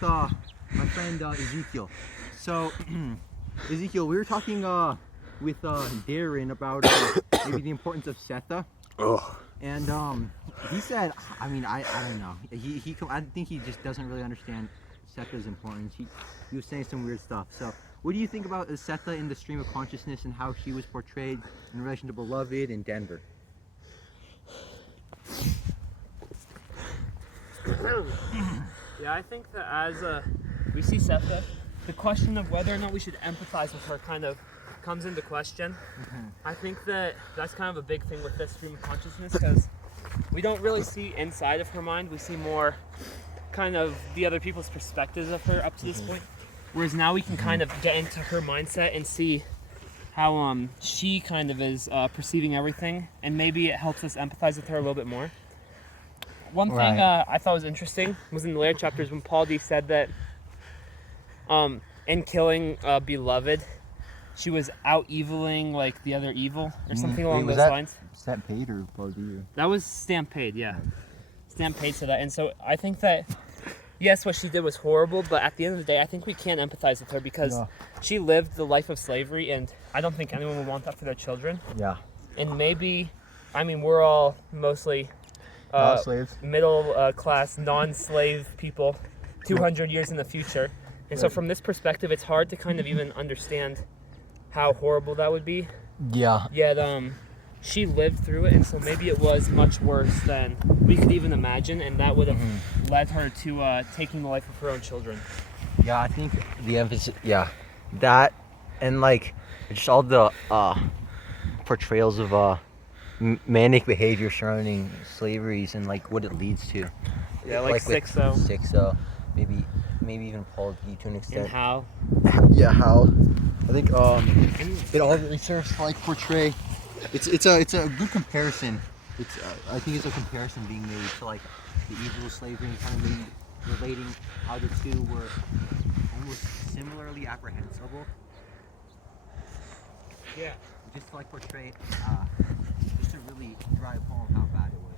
with my friend Ezekiel. So, Ezekiel, we were talking with Darren about maybe the importance of Setha. Oh. And he said, I mean, I don't know. I think he just doesn't really understand Setha's importance. He was saying some weird stuff. So, what do you think about Setha in the stream of consciousnness and how she was portrayed in relation to Beloved and Denver? Yeah, I think that as we see Setha, the question of whether or not we should empathize with her kind of comes into question. I think that that's kind of a big thing with this stream of consciousness, because we don't really see inside of her mind. We see more kind of the other people's perspectives of her up to this point. Whereas now we can kind of get into her mindset and see how she kind of is perceiving everything, and maybe it helps us empathize with her a little bit more. One thing I thought was interesting was in the later chapters when Paul D said that in killing Beloved, she was out-eviling like the other evil, or something along those lines. Stampede or Paul D? That was Stampede, yeah. Stampede said that, and so I think that, yes, what she did was horrible, but at the end of the day, I think we can empathize with her because she lived the life of slavery, and I don't think anyone would want that for their children. Yeah. And maybe, I mean, we're all mostly slaves. middle class, non-slave people 200 years in the future. And so from this perspective, it's hard to kind of even understand how horrible that would be. Yeah. Yet she lived through it, and so maybe it was much worse than we could even imagine, and that would have led her to taking the life of her own children. Yeah, I think the emphasis, that, and like just all the portrayals of manic behavior surrounding slaveries and like what it leads to. Yeah, like Sixo. Sixo, maybe even Paul D to an extent. And how? Yeah, how? I think it all really serves to like portray. It's a good comparison. I think it's a comparison being made to like the evil of slavery and kind of relating how the two were almost similarly apprehensible. Yeah. Just to like portray, just to really drive home how bad it was.